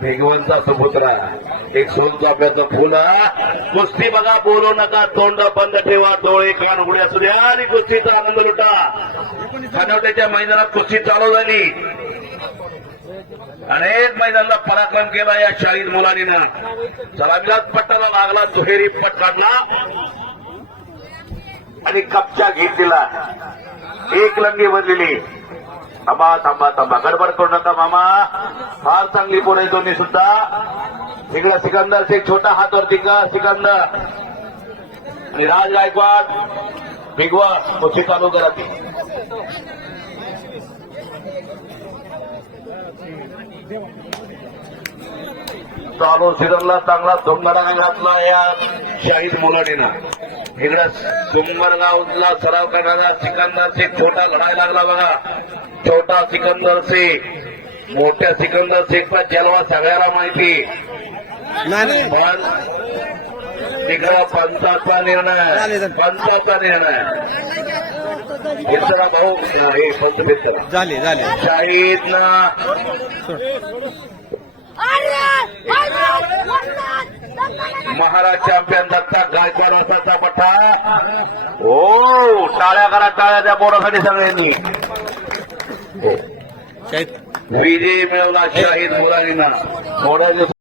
भेगवानचा सुपुत्रा एक सोनचाफ्याचं फुल कुस्ती बघा बोलू नका तोंड बंद ठेवा डोळे कान उघडे असू द्या. आणि कुस्तीचा आनंद लुटा खानवट्याच्या मैदानात कुस्ती चालू झाली. अनेक मैदानाला पराक्रम केला या शाहीद मुलांनीनं. सलामीलाच पट्टाला लागला दुहेरी पट आणि कपचा घेत दिला. एक लंगी बनलेली थांबा थांबा थांबा. गडबड करू नका मामा. फार चांगली पोरं आहे दोन्ही सुद्धा. इकडं सिकंदर शेख छोटा हात वरती का? सिकंदर. आणि राज गायकवाड भिगवा कुस्ती चालू करा ती. चालू सिरनला चांगला धुमधडा घातला या शाहीद मुलाडीनं. इकडं डोंगरगावला सराव करणारा सिकंदर शेख छोटा लढायला लागला बघा छोटा सिकंदर शेख मोठ्या सिकंदर शेखचा जलवा सगळ्याला माहिती नाही पण तिकडं पंचाचा निर्णय. पंचाचा निर्णय भाऊ हे पंच मित्र झाले झाले शाहीद ना महाराज चॅम्पियन दत्ता गायकवाड वासाचा पठा हो टाळ्या करा टाळ्या त्या पोरासाठी सगळ्यांनी हो. शाहीद विजय मिळवला शाहीद मुलांना थोड्या दिवसात